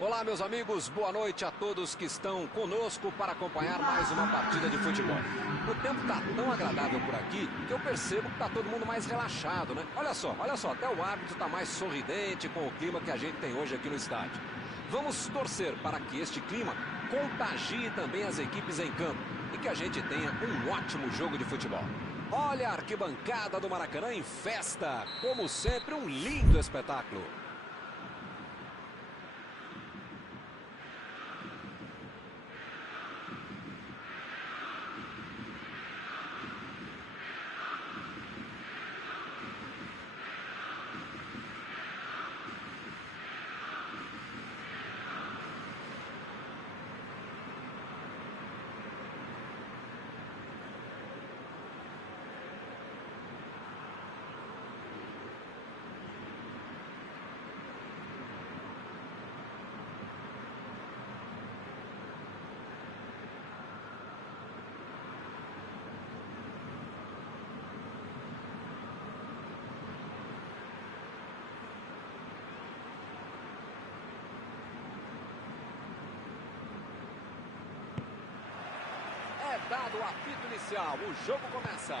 Olá, meus amigos, boa noite a todos que estão conosco para acompanhar mais uma partida de futebol. O tempo está tão agradável por aqui que eu percebo que está todo mundo mais relaxado, né? Olha só, até o árbitro está mais sorridente com o clima que a gente tem hoje aqui no estádio. Vamos torcer para que este clima contagie também as equipes em campo e que a gente tenha um ótimo jogo de futebol. Olha a arquibancada do Maracanã em festa, como sempre, um lindo espetáculo. É dado o apito inicial, o jogo começa.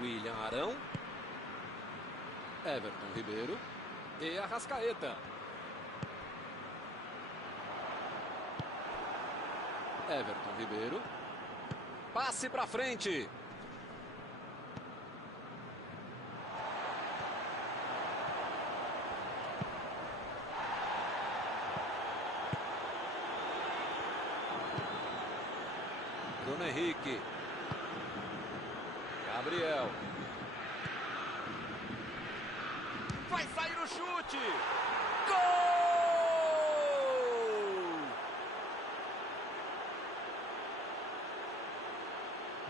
William Arão. Everton Ribeiro. E Arrascaeta. Everton Ribeiro. Passe para frente. Bruno Henrique. Gabriel. Vai sair o chute. Gol!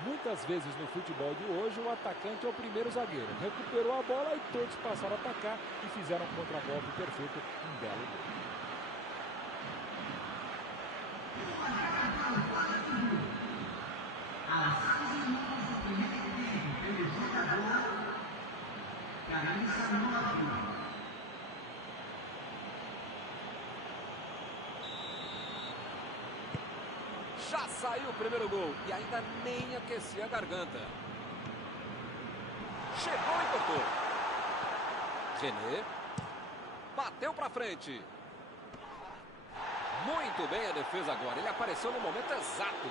Muitas vezes no futebol de hoje, o atacante é o primeiro zagueiro. Recuperou a bola e todos passaram a atacar e fizeram um contragolpe perfeito, um belo gol. Já saiu o primeiro gol e ainda nem aquecia a garganta. Chegou e cortou. René. Bateu para frente. Muito bem a defesa agora. Ele apareceu no momento exato.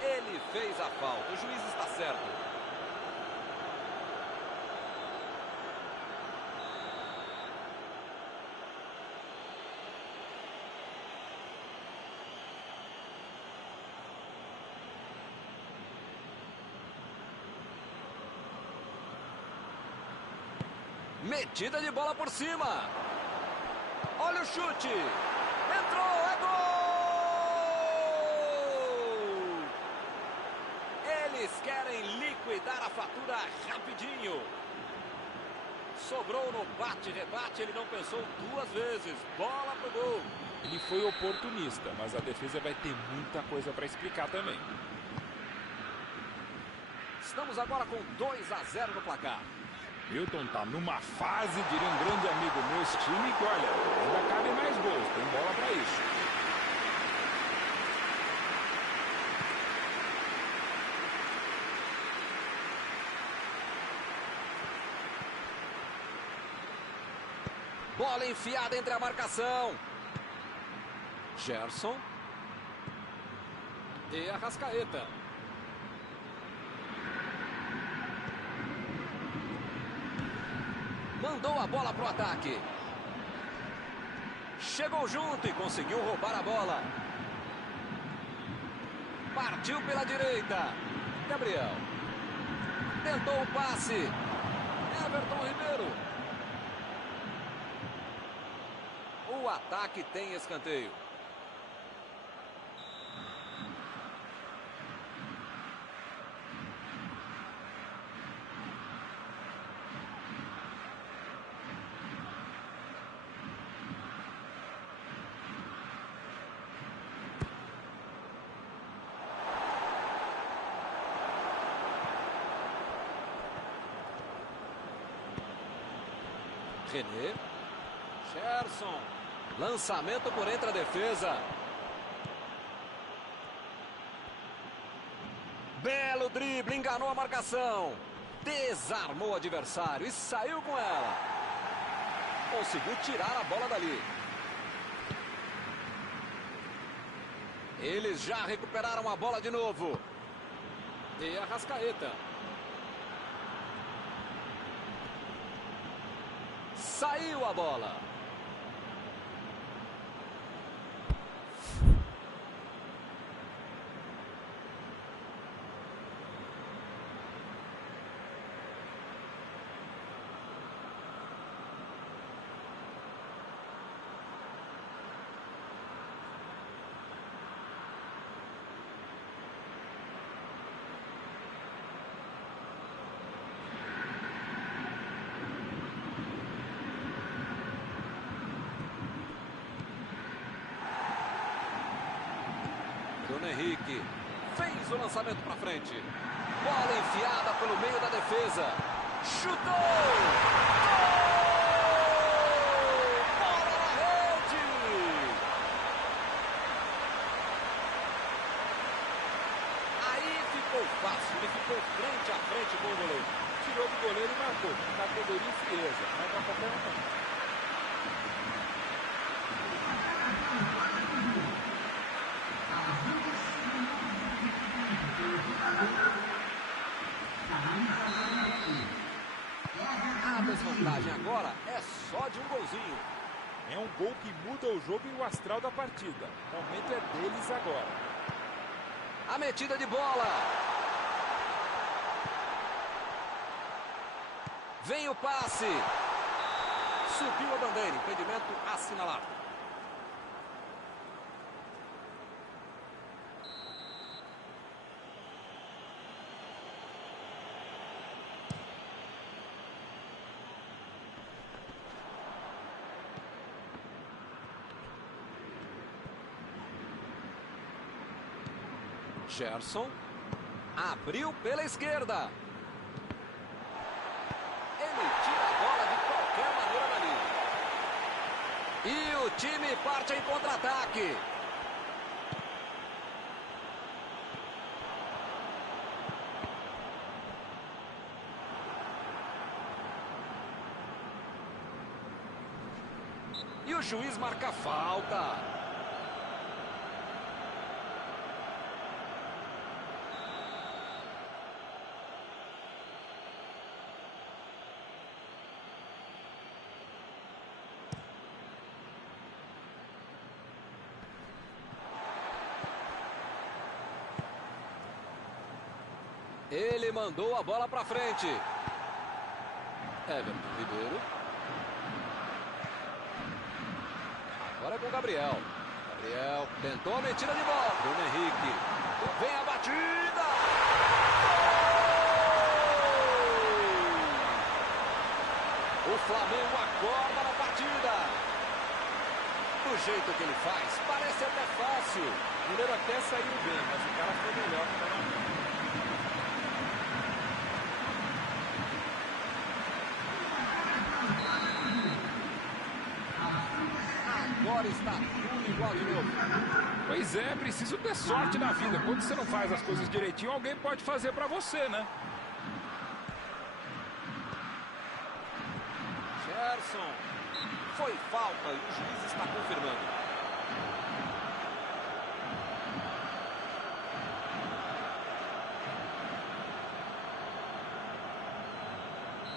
Ele fez a falta. O juiz está certo. Metida de bola por cima. Olha o chute. Entrou, é gol! Eles querem liquidar a fatura rapidinho. Sobrou no bate-rebate, ele não pensou duas vezes. Bola pro gol. Ele foi oportunista, mas a defesa vai ter muita coisa para explicar também. Estamos agora com 2-0 no placar. Milton tá numa fase, diria um grande amigo meu, esse time que, olha, ainda cabe mais gols, tem bola para isso. Bola enfiada entre a marcação. Gerson. E Arrascaeta. Mandou a bola pro ataque. Chegou junto e conseguiu roubar a bola. Partiu pela direita. Gabriel. Tentou o passe. Everton Ribeiro. O ataque tem escanteio. René. Gerson. Lançamento por entre a defesa. Belo drible, enganou a marcação. Desarmou o adversário e saiu com ela. Conseguiu tirar a bola dali. Eles já recuperaram a bola de novo. E a Arrascaeta. Saiu a bola. Bruno Henrique fez o lançamento para frente. Bola enfiada pelo meio da defesa. Chutou! Gol! Bola na rede! Aí ficou fácil, ele ficou frente a frente com o goleiro. Tirou do goleiro e marcou. Categoria e frieza. Não é para qualquer um. A desvantagem agora é só de um golzinho. É um gol que muda o jogo e o astral da partida. O momento é deles agora. A metida de bola. Vem o passe. Subiu a bandeira. Impedimento assinalado. Gerson abriu pela esquerda. Ele tira a bola de qualquer maneira dali. E o time parte em contra-ataque. E o juiz marca falta. Ele mandou a bola para frente. Everton Ribeiro. Agora é com o Gabriel. Gabriel tentou a metida de bola. Bruno Henrique. Vem a batida. Gol! O Flamengo acorda na partida. Do jeito que ele faz, parece até fácil. O goleiro até saiu bem, mas o cara foi melhor que o Flamengo. Agora está tudo igual de novo. Pois é, preciso ter sorte na vida. Quando você não faz as coisas direitinho, alguém pode fazer pra você, né? Gerson. Foi falta e o juiz está confirmando.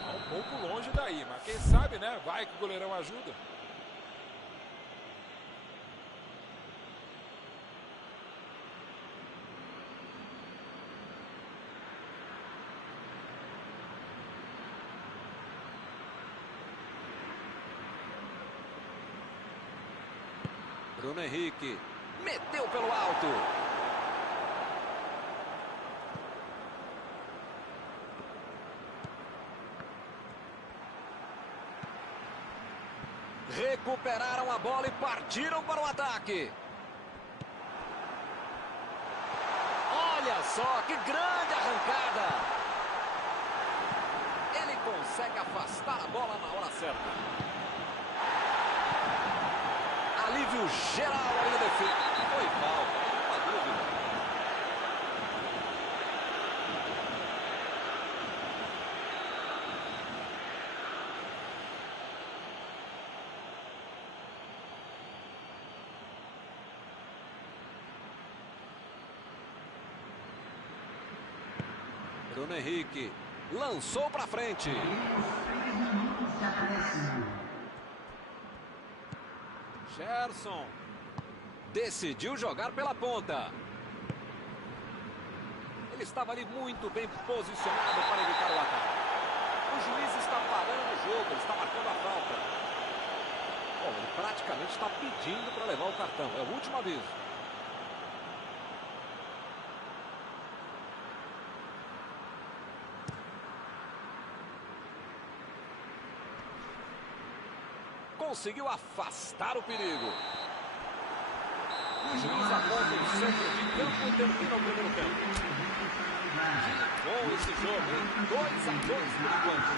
Tá um pouco longe daí, mas quem sabe, né? Vai que o goleirão ajuda. Bruno Henrique meteu pelo alto. Recuperaram a bola e partiram para o ataque. Olha só que grande arrancada. Ele consegue afastar a bola na hora certa. Alívio geral ali na defesa. Foi falta, não há dúvida. Bruno Henrique lançou para frente. Gerson decidiu jogar pela ponta. Ele estava ali muito bem posicionado para evitar o ataque. O juiz está parando o jogo, ele está marcando a falta. Bom, ele praticamente está pedindo para levar o cartão. É o último aviso. Conseguiu afastar o perigo. O juiz aponta o centro de campo e termina o primeiro tempo. Que bom esse jogo, hein? 2-2 por enquanto.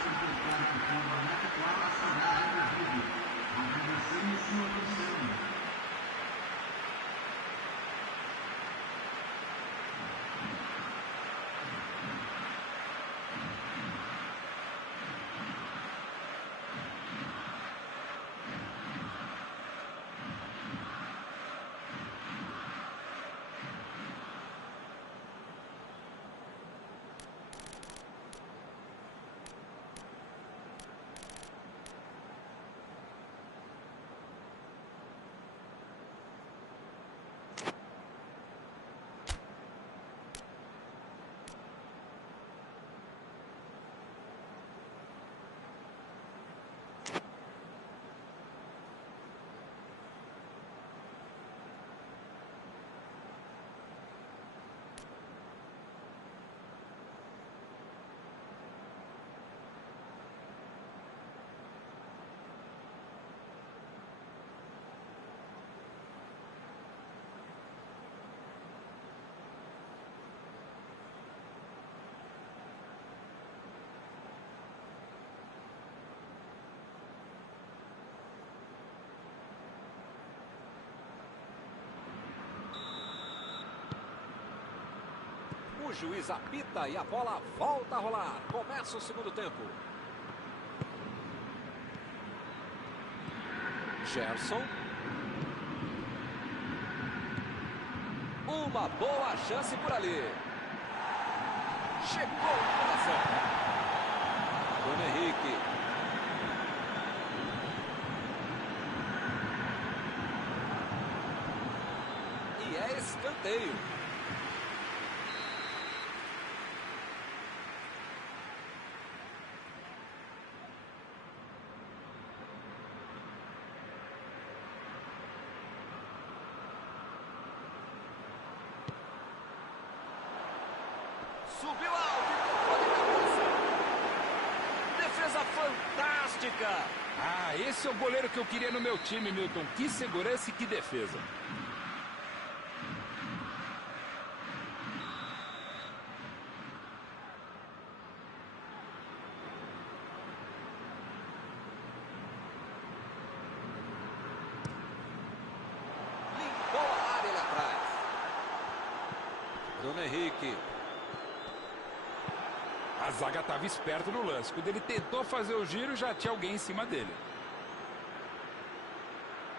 O juiz apita e a bola volta a rolar. Começa o segundo tempo. Gerson. Uma boa chance por ali. Chegou no coração. Bruno Henrique. E é escanteio. Subiu alto e tocou de cabeça. Defesa fantástica. Ah, esse é o goleiro que eu queria no meu time, Milton. Que segurança e que defesa. Limpou a área ali atrás. Bruno Henrique. A zaga estava esperto no lance. Quando ele tentou fazer o giro, já tinha alguém em cima dele.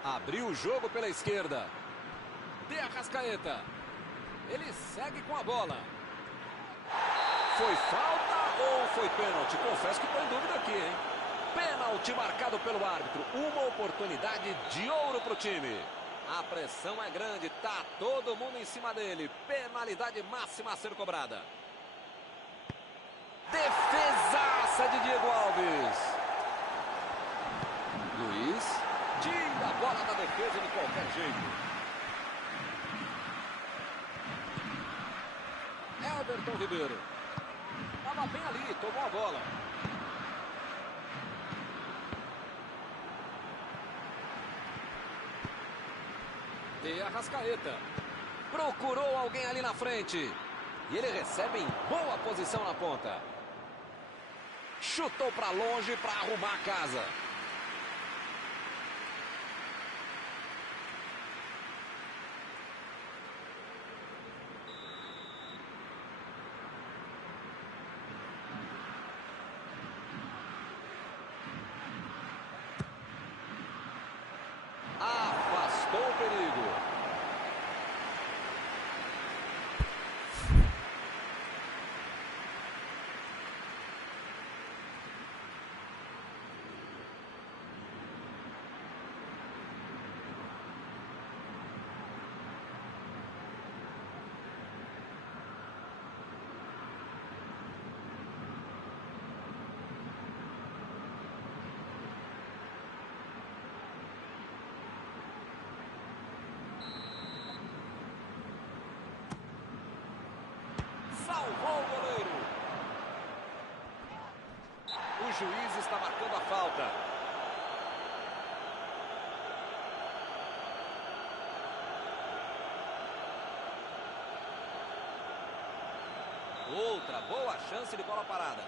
Abriu o jogo pela esquerda. De Arrascaeta. Ele segue com a bola. Foi falta ou foi pênalti? Confesso que estou em dúvida aqui, hein? Pênalti marcado pelo árbitro. Uma oportunidade de ouro para o time. A pressão é grande. Tá todo mundo em cima dele. Penalidade máxima a ser cobrada. Defesaça de Diego Alves. Luiz tira a bola da defesa de qualquer jeito. Everton Ribeiro. Estava bem ali, tomou a bola. De Arrascaeta. Procurou alguém ali na frente. E ele recebe em boa posição na ponta. Chutou para longe para arrumar a casa. Afastou o perigo. Salvou o goleiro. O juiz está marcando a falta. Outra boa chance de bola parada.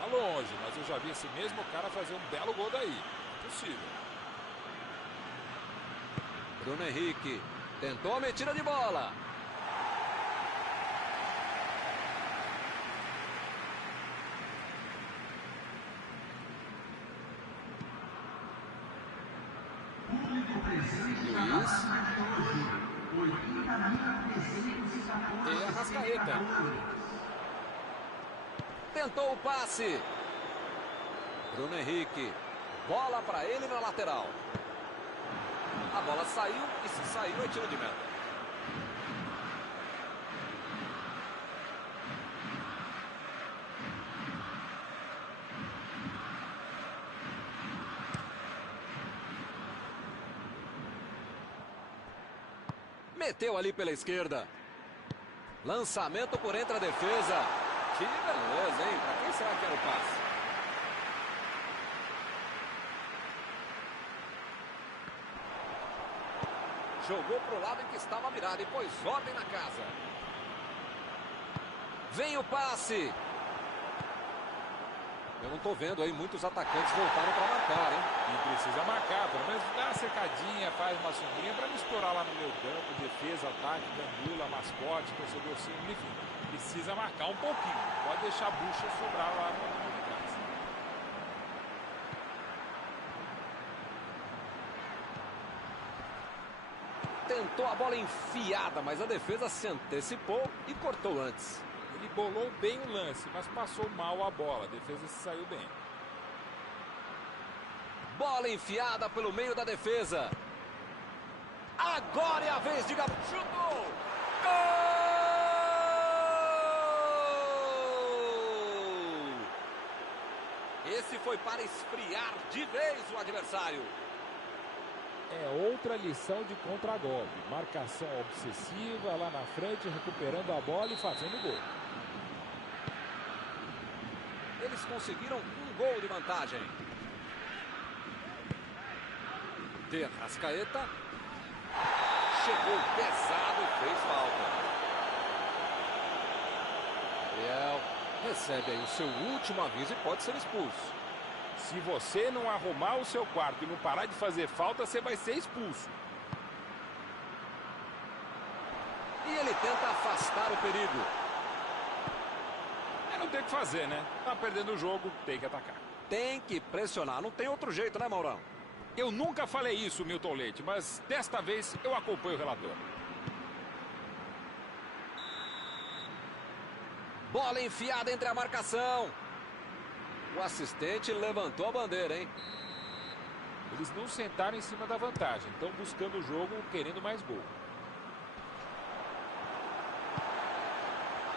Tá longe, mas eu já vi esse mesmo cara fazer um belo gol daí. Possível. Bruno Henrique tentou a metida de bola. Luiz. E Arrascaeta. Tentou o passe. Bruno Henrique. Bola para ele na lateral. A bola saiu e se saiu é tiro de meta. Meteu ali pela esquerda. Lançamento por entre a defesa. Que beleza, hein? Para quem será que era o passe? Jogou para o lado em que estava mirado e pôs ordem na casa. Vem o passe. Eu não estou vendo aí, muitos atacantes voltaram para marcar, hein? E precisa marcar, pelo menos dá uma cercadinha, faz uma sombrinha para não estourar lá no meio campo, defesa, ataque, gandula, mascote, torcedor símbolo, enfim. Precisa marcar um pouquinho, não pode deixar a bucha sobrar lá no meio de casa. Tentou a bola enfiada, mas a defesa se antecipou e cortou antes. Ele bolou bem o lance, mas passou mal a bola. A defesa se saiu bem. Bola enfiada pelo meio da defesa. Agora é a vez de Gabriel. Chutou! Gol! Esse foi para esfriar de vez o adversário. É outra lição de contragolpe. Marcação obsessiva lá na frente, recuperando a bola e fazendo gol. Eles conseguiram um gol de vantagem. De Arrascaeta. Chegou pesado e fez falta. Gabriel recebe aí o seu último aviso e pode ser expulso. Se você não arrumar o seu quarto e não parar de fazer falta, você vai ser expulso. E ele tenta afastar o perigo. Não tem o que fazer, né? Tá perdendo o jogo, tem que atacar. Tem que pressionar, não tem outro jeito, né, Maurão? Eu nunca falei isso, Milton Leite, mas desta vez eu acompanho o relator. Bola enfiada entre a marcação. O assistente levantou a bandeira, hein? Eles não sentaram em cima da vantagem, estão buscando o jogo, querendo mais gol.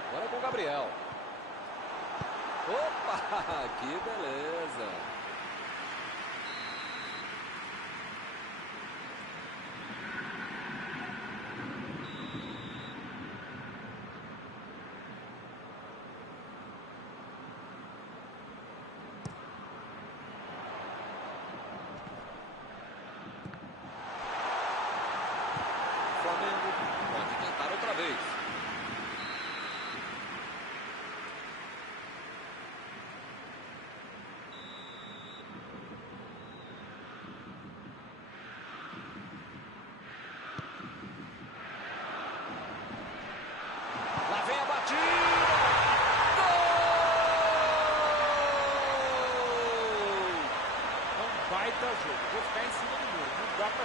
Agora é com o Gabriel. Opa, que beleza. O Flamengo pode tentar outra vez.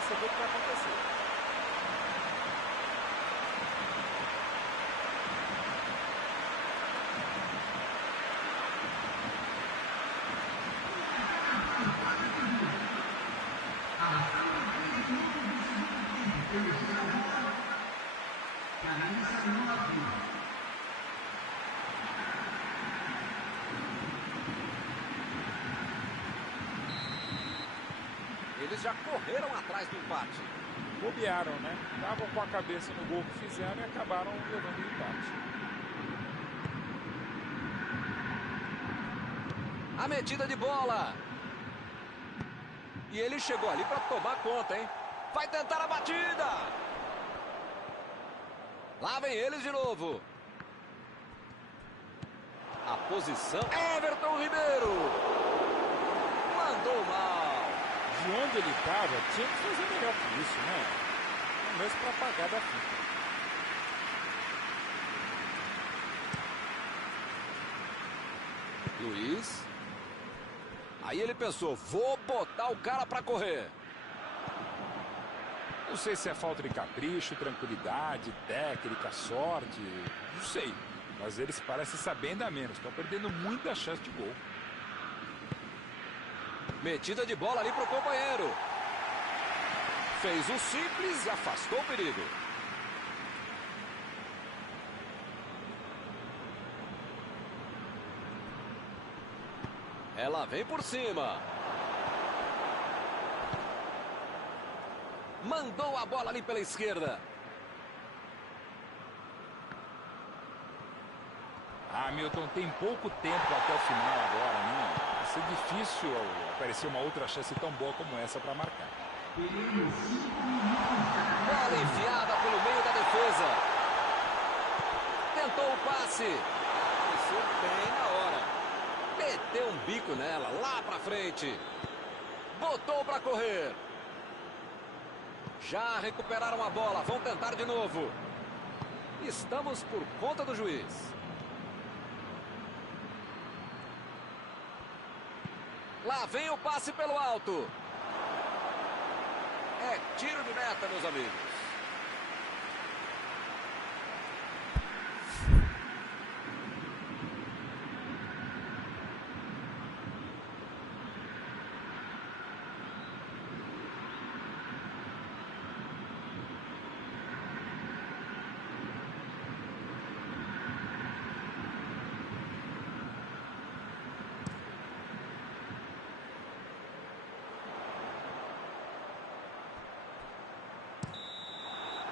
você vê o que vai acontecer. Eles já correram atrás do empate. Bobearam, né? Estavam com a cabeça no gol que fizeram e acabaram levando o empate. A metida de bola. E ele chegou ali para tomar conta, hein? Vai tentar a batida. Lá vem eles de novo. A posição. Everton Ribeiro. Mandou mal. De onde ele estava, tinha que fazer melhor que isso, né? Um lance para apagar da fita. Luiz. Aí ele pensou, vou botar o cara para correr. Não sei se é falta de capricho, tranquilidade, técnica, sorte, não sei. Mas eles parecem saber ainda menos, estão perdendo muita chance de gol. Metida de bola ali pro companheiro. Fez o simples e afastou o perigo. Ela vem por cima. Mandou a bola ali pela esquerda. Ah, Milton, tem pouco tempo até o final agora, né? Vai ser difícil aparecer uma outra chance tão boa como essa para marcar. Bola enfiada pelo meio da defesa. Tentou o passe. Apareceu bem na hora. Meteu um bico nela, lá pra frente. Botou pra correr. Já recuperaram a bola, vão tentar de novo. Estamos por conta do juiz. Lá vem o passe pelo alto. É tiro de meta, meus amigos.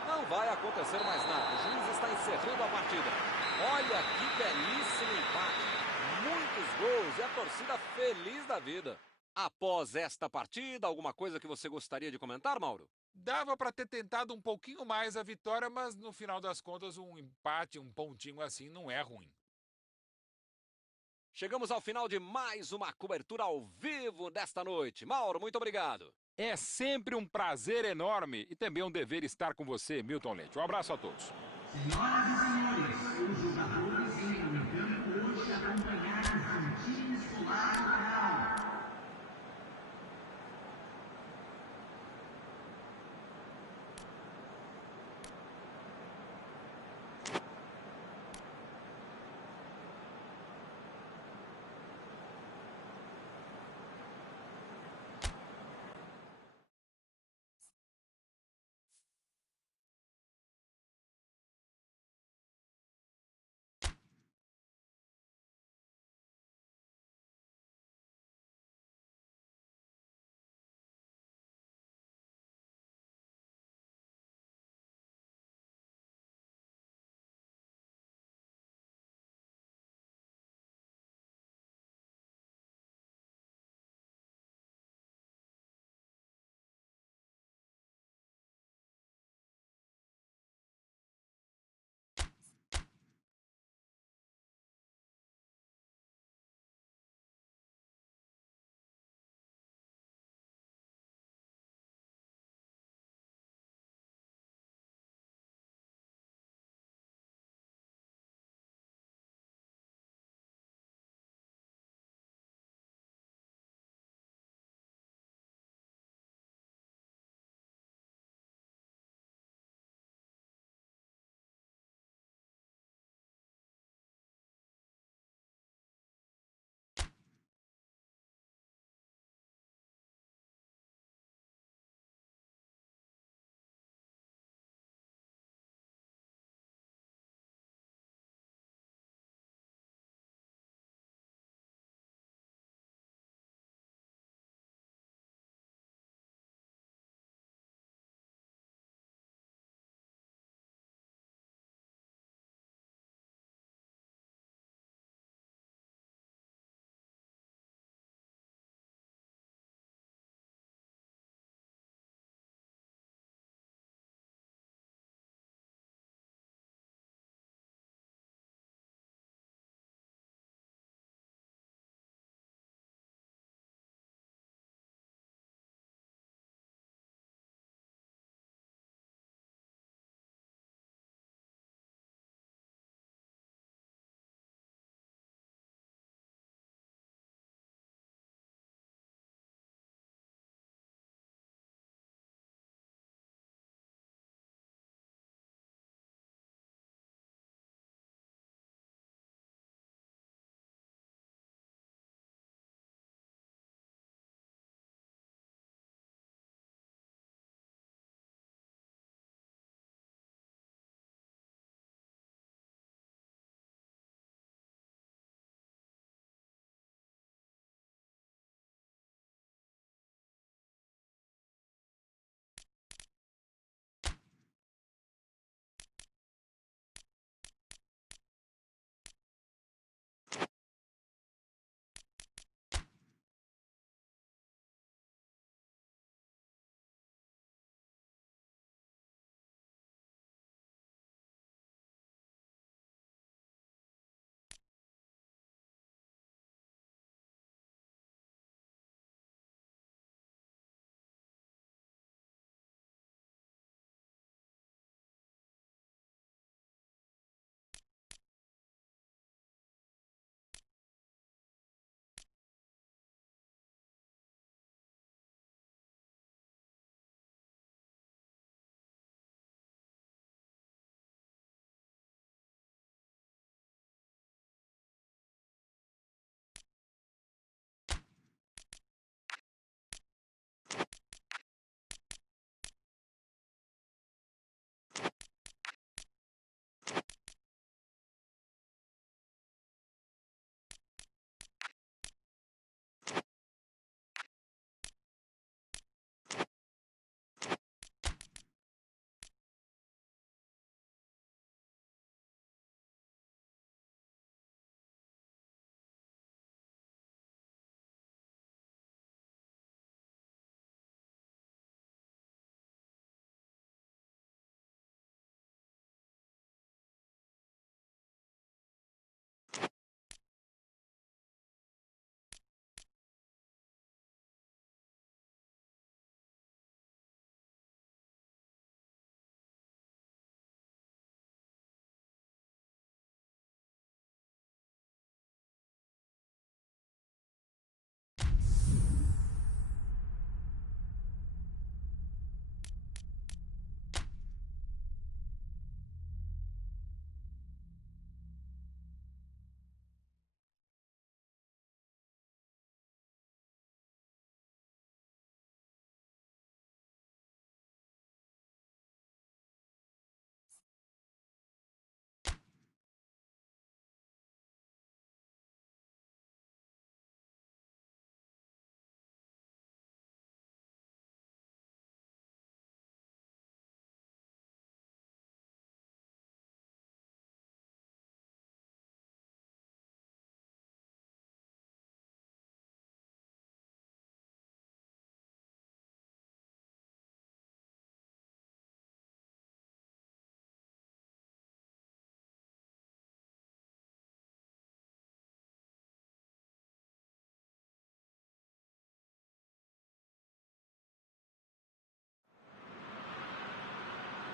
Não vai acontecer mais nada. O juiz está encerrando a partida. Olha que belíssimo empate. Muitos gols e a torcida feliz da vida. Após esta partida, alguma coisa que você gostaria de comentar, Mauro? Dava para ter tentado um pouquinho mais a vitória, mas no final das contas um empate, um pontinho assim não é ruim. Chegamos ao final de mais uma cobertura ao vivo desta noite. Mauro, muito obrigado. É sempre um prazer enorme e também um dever estar com você, Milton Leite. Um abraço a todos. Senhoras e senhores, os jogadores entram em campo hoje acompanhados de um time escolar local.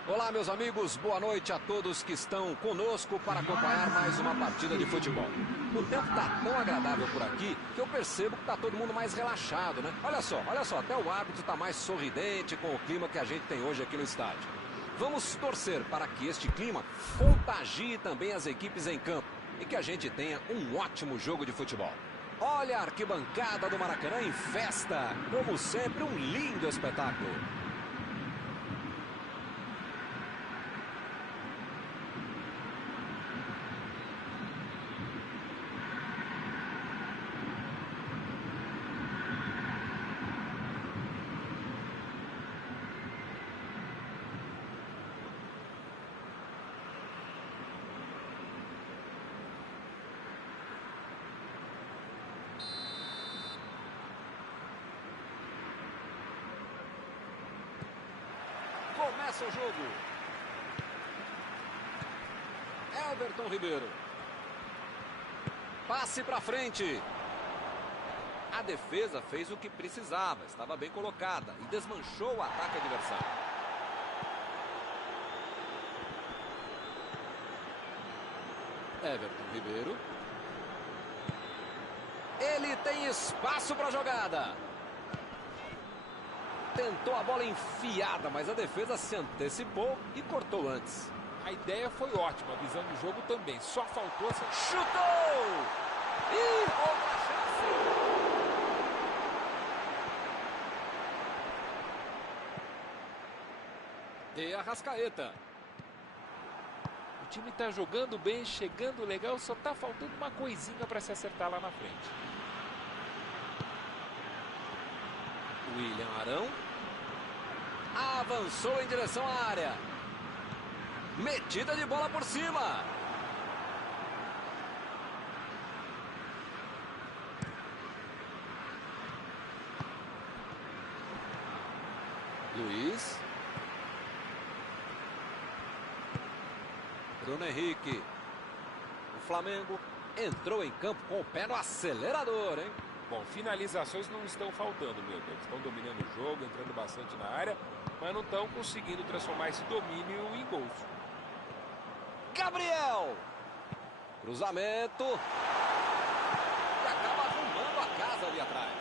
Olá, meus amigos, boa noite a todos que estão conosco para acompanhar mais uma partida de futebol. O tempo está tão agradável por aqui que eu percebo que está todo mundo mais relaxado, né? Olha só, até o árbitro está mais sorridente com o clima que a gente tem hoje aqui no estádio. Vamos torcer para que este clima contagie também as equipes em campo e que a gente tenha um ótimo jogo de futebol. Olha a arquibancada do Maracanã em festa, como sempre, um lindo espetáculo. Começa o jogo. Everton Ribeiro. Passe para frente. A defesa fez o que precisava. Estava bem colocada e desmanchou o ataque adversário. Everton Ribeiro. Ele tem espaço para a jogada. Tentou a bola enfiada, mas a defesa se antecipou e cortou antes. A ideia foi ótima, a visão do jogo também. Só faltou... Chutou! E outra chance! E Arrascaeta. O time está jogando bem, chegando legal, só está faltando uma coisinha para se acertar lá na frente. William Arão. Avançou em direção à área. Metida de bola por cima. Luiz. Bruno Henrique. O Flamengo entrou em campo com o pé no acelerador, hein? Bom, finalizações não estão faltando, meu Deus. Estão dominando o jogo, entrando bastante na área, mas não estão conseguindo transformar esse domínio em gols. Gabriel! Cruzamento. E acaba arrumando a casa ali atrás.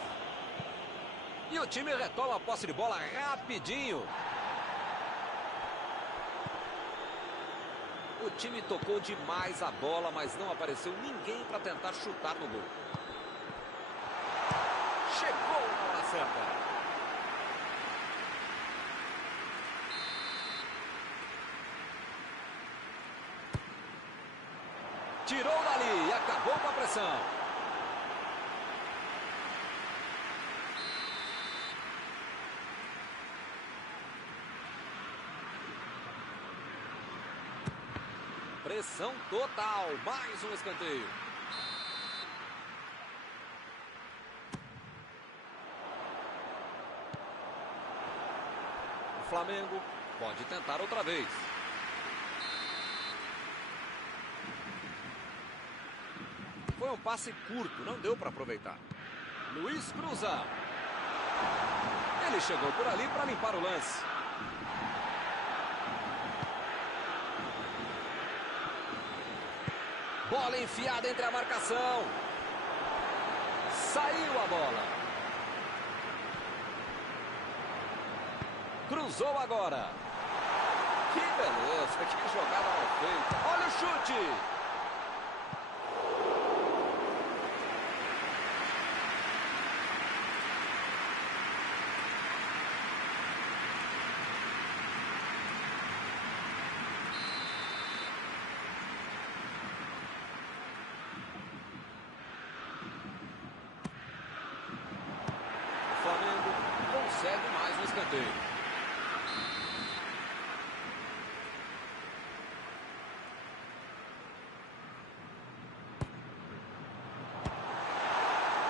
E o time retoma a posse de bola rapidinho. O time tocou demais a bola, mas não apareceu ninguém para tentar chutar no gol. Chegou na hora certa. Tirou dali e acabou com a pressão. Pressão total. Mais um escanteio. O Flamengo pode tentar outra vez. Foi um passe curto, não deu para aproveitar. Luiz cruza. Ele chegou por ali para limpar o lance. Bola enfiada entre a marcação. Saiu a bola. Cruzou agora. Que beleza, que jogada mal feita. Olha o chute. O Flamengo consegue mais um escanteio.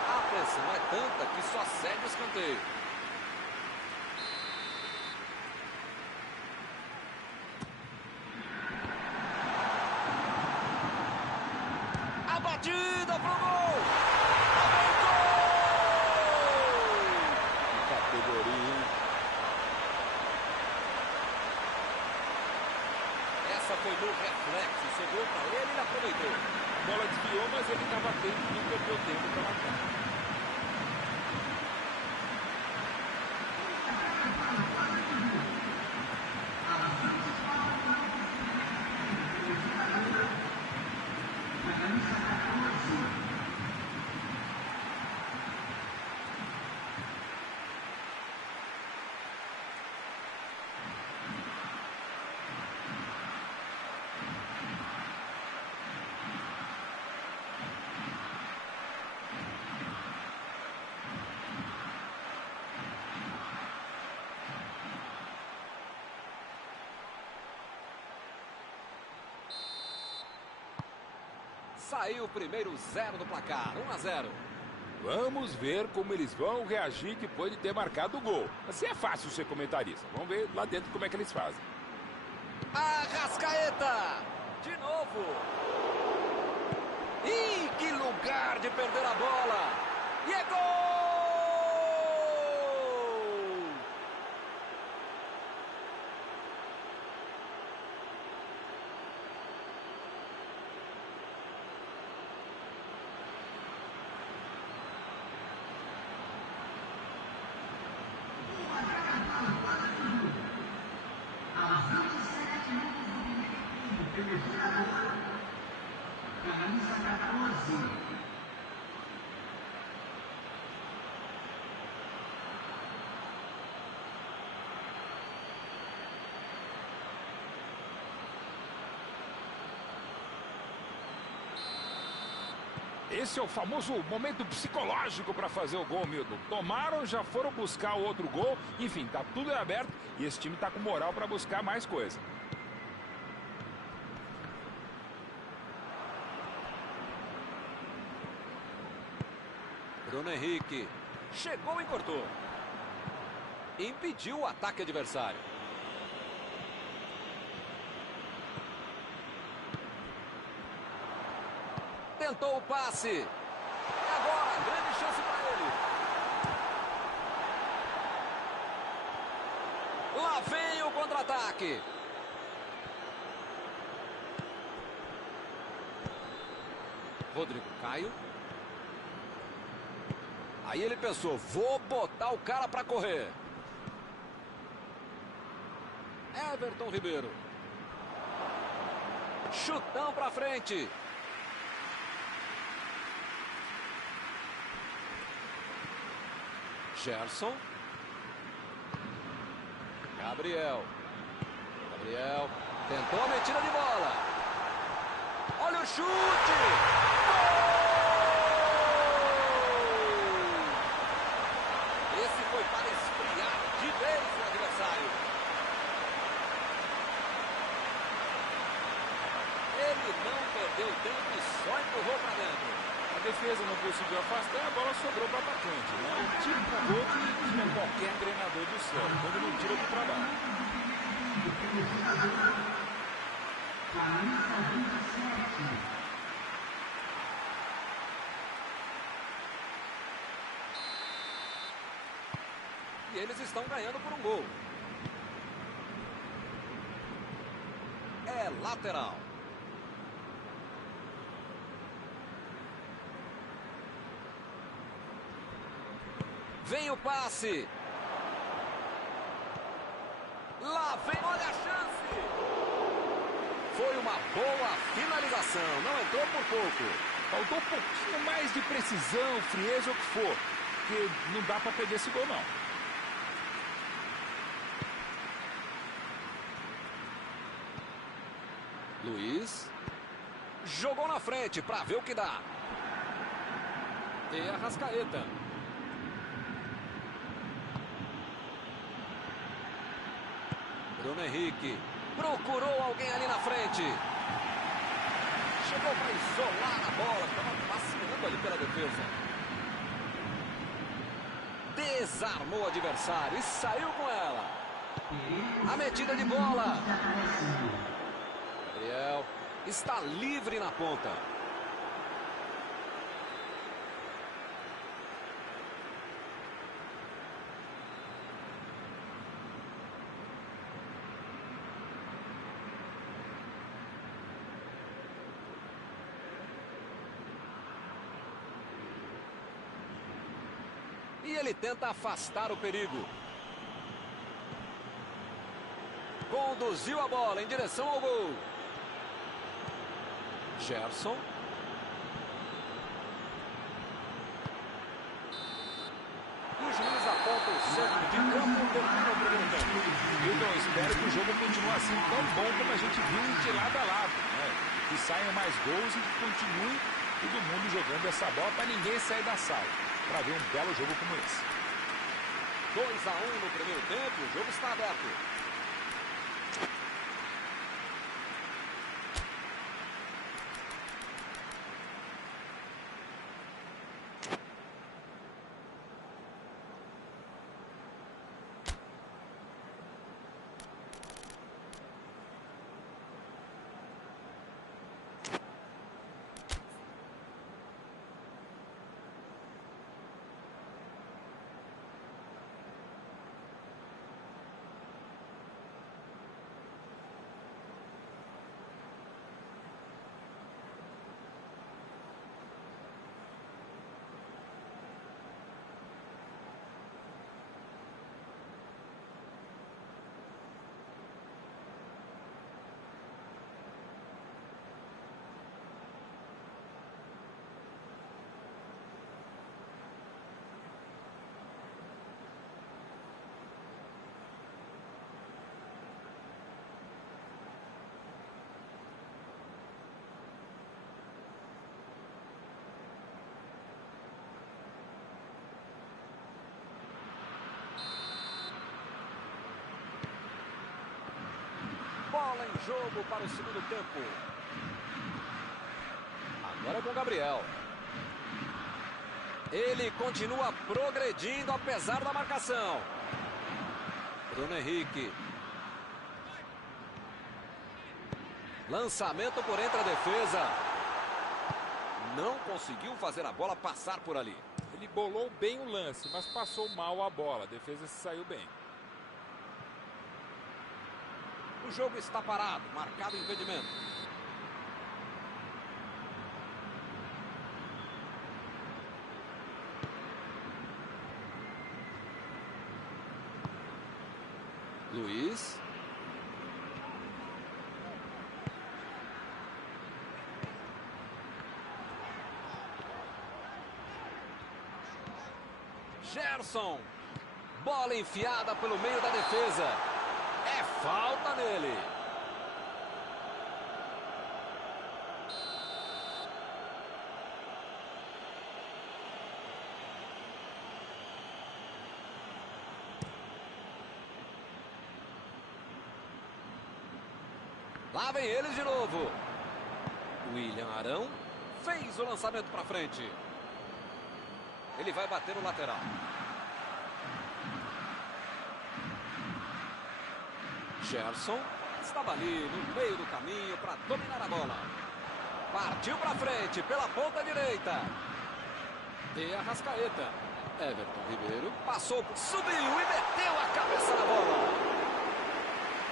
A pressão é tanta que só segue o escanteio. A batida pro gol! foi no reflexo. Sobrou para ele, ele aproveitou. A bola desviou, mas ele estava atento e não perdeu tempo para marcar. Saiu o primeiro 0 do placar, 1-0. Vamos ver como eles vão reagir depois de ter marcado o gol. Assim é fácil ser comentarista. Vamos ver lá dentro como é que eles fazem. Arrascaeta! De novo! Ih, que lugar de perder a bola! E é gol! Aos 27 minutos do primeiro tempo, pelo jogador, camisa 14. Esse é o famoso momento psicológico para fazer o gol, Milton. Tomaram, já foram buscar o outro gol. Enfim, tá tudo aberto e esse time tá com moral para buscar mais coisa. Bruno Henrique chegou e cortou. Impediu o ataque adversário. Tentou o passe. E agora, grande chance para ele. Lá vem o contra-ataque. Rodrigo Caio. Aí ele pensou, vou botar o cara para correr. Everton Ribeiro. Chutão para frente. Gerson. Gabriel. Gabriel tentou a metida de bola. Olha o chute. Gol! Esse foi para esfriar de vez o adversário. Ele não perdeu tempo e só empurrou para dentro. A defesa não conseguiu afastar, a bola sobrou para o atacante, né? O típico gol que tira qualquer treinador do céu, quando não tira do trabalho. E eles estão ganhando por um gol. É lateral. Vem o passe. Lá vem, olha a chance. Foi uma boa finalização, não entrou por pouco. Faltou um pouquinho mais de precisão, frieza ou o que for. Porque não dá para perder esse gol, não. Luiz. Jogou na frente para ver o que dá. E Arrascaeta. Bruno Henrique procurou alguém ali na frente. Chegou para isolar a bola. Estava passeando ali pela defesa. Desarmou o adversário e saiu com ela. A metida de bola. Gabriel está livre na ponta. E ele tenta afastar o perigo. Conduziu a bola em direção ao gol. Gerson. E o juiz aponta o centro de campo, termina o primeiro tempo. Então, eu espero que o jogo continue assim tão bom como a gente viu de lado a lado, né? Que saiam mais gols e que continue todo mundo jogando essa bola para ninguém sair da sala, para ver um belo jogo como esse. 2-1 no primeiro tempo, o jogo está aberto. Bola em jogo para o segundo tempo. Agora é com o Gabriel. Ele continua progredindo apesar da marcação. Bruno Henrique. Lançamento por entre a defesa. Não conseguiu fazer a bola passar por ali. Ele bolou bem o lance, mas passou mal a bola. A defesa se saiu bem. O jogo está parado, marcado impedimento. Luiz. Gerson. Bola enfiada pelo meio da defesa. É falta nele. Lá vem eles de novo. William Arão fez o lançamento para frente. Ele vai bater no lateral. Gerson estava ali no meio do caminho para dominar a bola. Partiu para frente pela ponta direita. De Arrascaeta. Everton Ribeiro passou, subiu e meteu a cabeça na bola.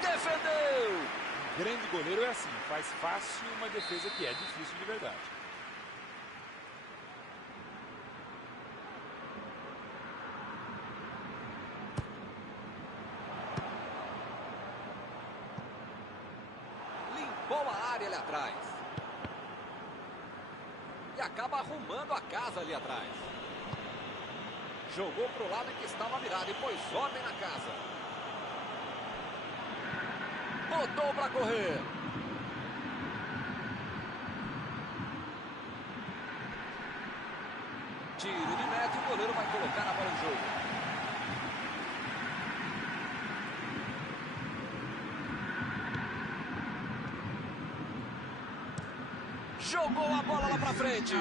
Defendeu. Grande goleiro é assim, faz fácil uma defesa que é difícil de verdade. Limpou a área ali atrás. E acaba arrumando a casa ali atrás. Jogou para o lado em que estava virado e pôs ordem na casa. Botou para correr. Tiro de meta e o goleiro vai colocar a bola em jogo. Jogou a bola lá para frente.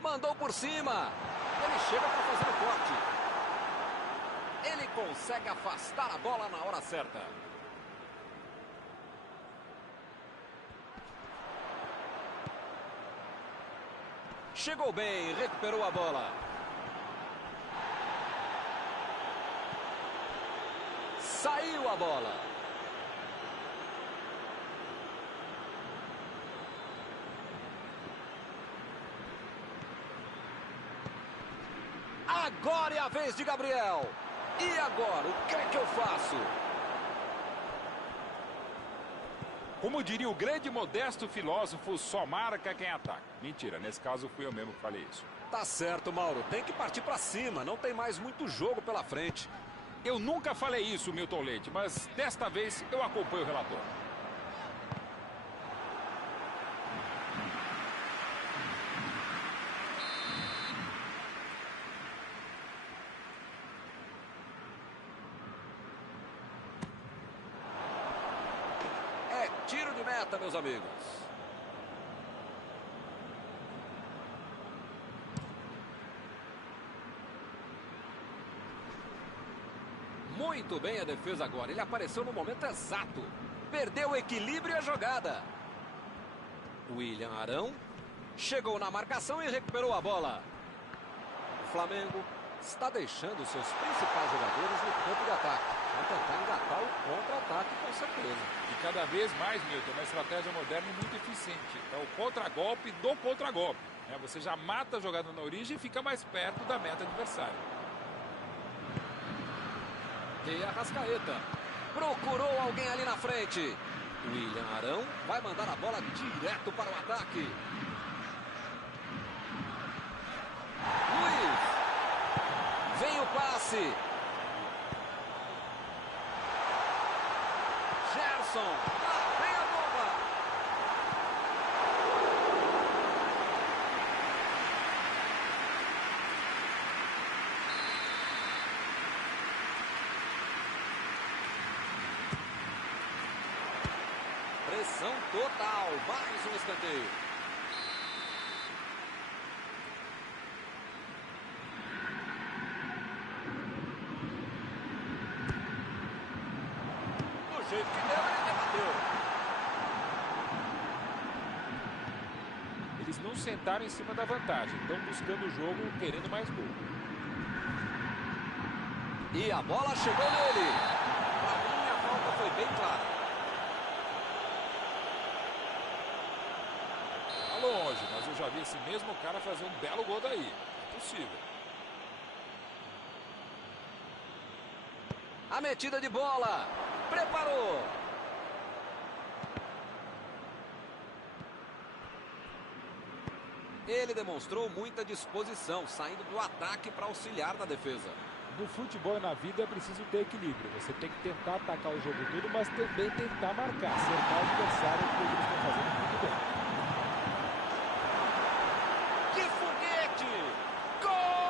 Mandou por cima. Ele chega para fazer o corte. Ele consegue afastar a bola na hora certa. Chegou bem, recuperou a bola. Saiu a bola. Agora é a vez de Gabriel. E agora, o que é que eu faço? Como diria o grande modesto filósofo, só marca quem ataca. Mentira, nesse caso fui eu mesmo que falei isso. Tá certo, Mauro. Tem que partir pra cima. Não tem mais muito jogo pela frente. Eu nunca falei isso, Milton Leite, mas desta vez eu acompanho o relator. Tiro de meta, meus amigos. Muito bem a defesa agora. Ele apareceu no momento exato. Perdeu o equilíbrio e a jogada. William Arão chegou na marcação e recuperou a bola. O Flamengo está deixando seus principais jogadores no campo de ataque. Vai tentar engatar o contra-ataque, com certeza. E cada vez mais, Milton, uma estratégia moderna e muito eficiente. É o contra-golpe do contra-golpe. Você já mata a jogada na origem e fica mais perto da meta adversária. E Arrascaeta procurou alguém ali na frente. William Arão vai mandar a bola direto para o ataque. Luiz. Vem o passe. Gerson. Lá vem a bomba. Pressão total. Mais um escanteio. Do jeito que deu, ele debateu. Eles não sentaram em cima da vantagem. Estão buscando o jogo, querendo mais gol. E a bola chegou nele. Para mim, a falta foi bem clara. Tá longe, mas eu já vi esse mesmo cara fazer um belo gol daí. É possível. A metida de bola. Preparou. Ele demonstrou muita disposição, saindo do ataque para auxiliar na defesa. No futebol e na vida é preciso ter equilíbrio. Você tem que tentar atacar o jogo todo, mas também tentar marcar, acertar o adversário, que eles estão fazendo muito bem. Que foguete! Gol!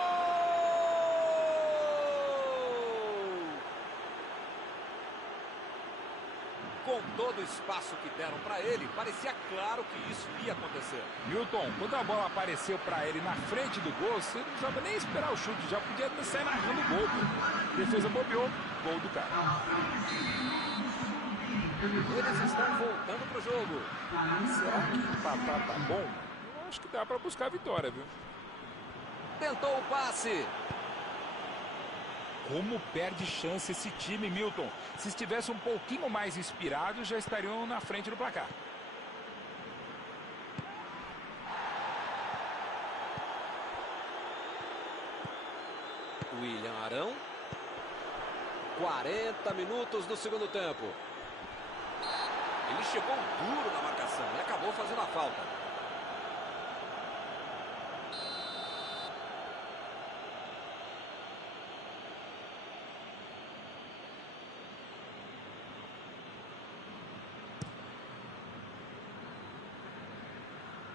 Com todo o espaço que deram para ele, parecia claro que isso ia acontecer. Milton, quando a bola apareceu pra ele na frente do gol, você não precisava nem esperar o chute, já podia sair narrando o gol. Defesa bobeou, gol do cara. Eles estão voltando pro jogo. Será que empatar tá bom? Eu acho que dá pra buscar a vitória, viu? Tentou o passe. Como perde chance esse time, Milton. Se estivesse um pouquinho mais inspirado, já estariam na frente do placar. William Arão. 40 minutos do segundo tempo. Ele chegou duro na marcação e acabou fazendo a falta.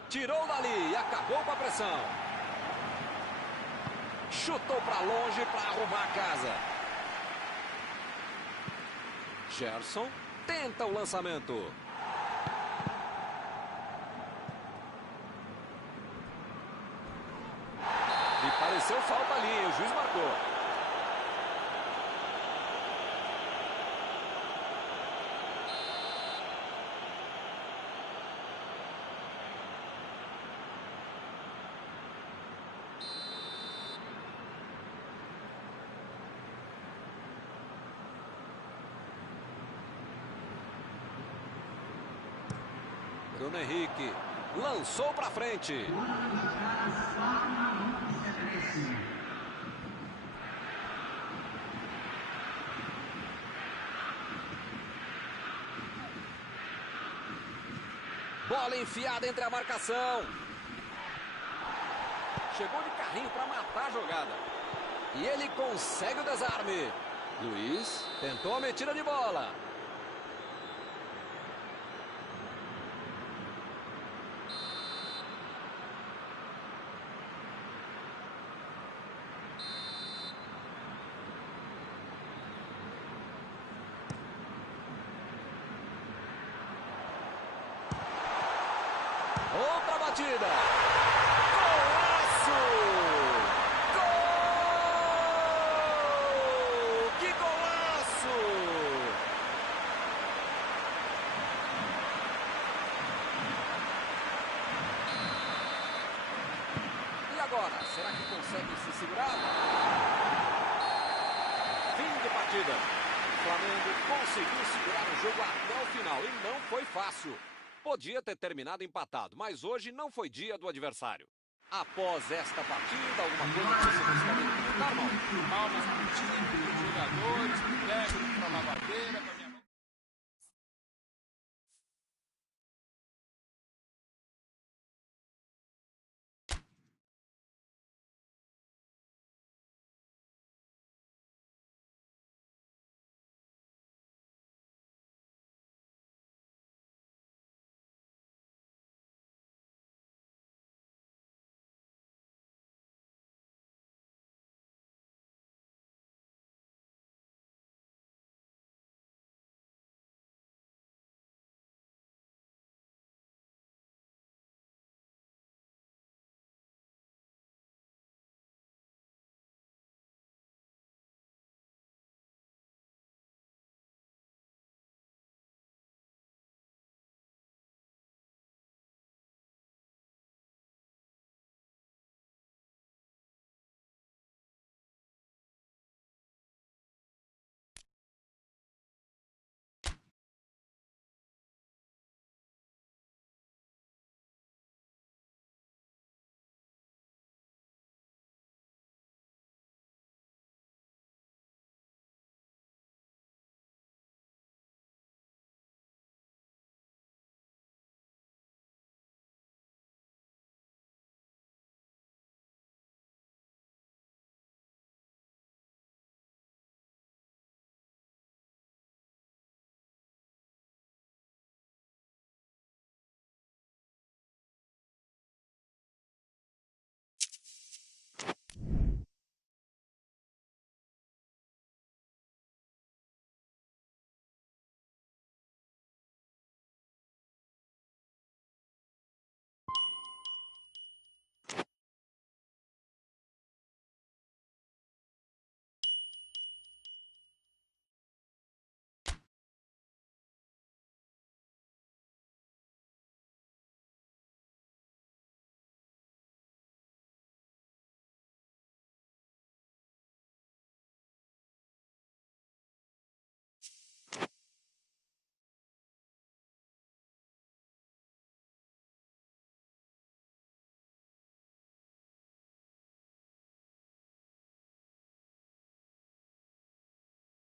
Tirou dali e acabou com a pressão. Chutou para longe para arrumar a casa. Gerson tenta o lançamento. Me pareceu falta ali, o juiz marcou. Bruno Henrique lançou para frente. Bola enfiada entre a marcação. Chegou de carrinho para matar a jogada. E ele consegue o desarme. Luiz tentou a metida de bola. Outra batida. Golaço! Gol! Que golaço! E agora, será que consegue se segurar? Fim de partida. O Flamengo conseguiu segurar o jogo até o final e não foi fácil. Podia ter terminado empatado, mas hoje não foi dia do adversário. Após esta partida, alguma coisa que você gostaria de comentar, Mauro? Palmas para o time, para os jogadores, para o técnico, para a lavadeira, para